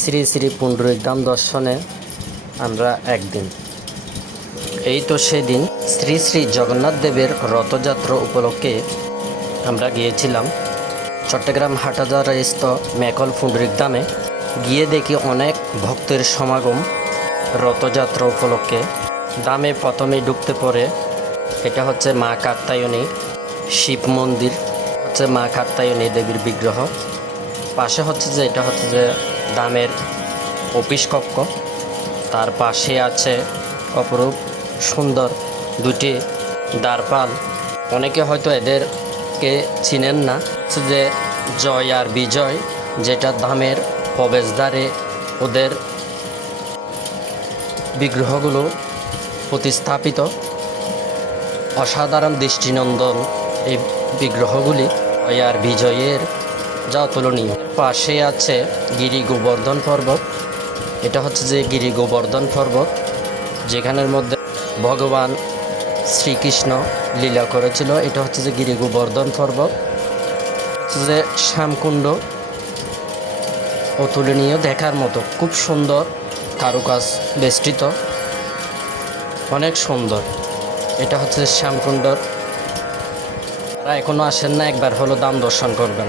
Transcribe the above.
শ্রী শ্রী পুণ্ডরিকধাম দর্শনে আমরা একদিন। এই তো সেদিন শ্রী শ্রী জগন্নাথ দেবের রথযাত্রা উপলক্ষে আমরা গিয়েছিলাম। চট্টগ্রাম হাটাজারস্থ মেকল পুণ্ডরিকধামে গিয়ে দেখি অনেক ভক্তের সমাগম রথযাত্রা উপলক্ষে। দামে প্রথমে ঢুকতে পড়ে এটা হচ্ছে মা কাত্তায়নী শিব মন্দির, হচ্ছে মা কাত্তায়নী দেবীর বিগ্রহ। পাশে হচ্ছে যে, এটা হচ্ছে যে দামের অফিস কক্ষ। তার পাশে আছে অপরূপ সুন্দর দুটি দ্বারপাল। অনেকে হয়তো এদেরকে চিনেন না। যে জয় আর বিজয়, যেটা ধামের প্রবেশদ্বারে ওদের বিগ্রহগুলো প্রতিস্থাপিত। অসাধারণ দৃষ্টিনন্দন এই বিগ্রহগুলি। জয় আর বিজয়ের যা অতুলনীয় পাশে আছে গিরি গোবর্ধন পর্বত। এটা হচ্ছে যে গিরি গোবর্ধন পর্বত, যেখানের মধ্যে ভগবান শ্রীকৃষ্ণ লীলা করেছিল। এটা হচ্ছে যে গিরি গোবর্ধন পর্বত। যে শ্যামকুণ্ড অতুলনীয় দেখার মতো। খুব সুন্দর কারুকাজ বেষ্টিত। অনেক সুন্দর। এটা হচ্ছে শ্যামকুণ্ডর। যারা এখনও আসেন না, একবার হলো দাম দর্শন করবেন।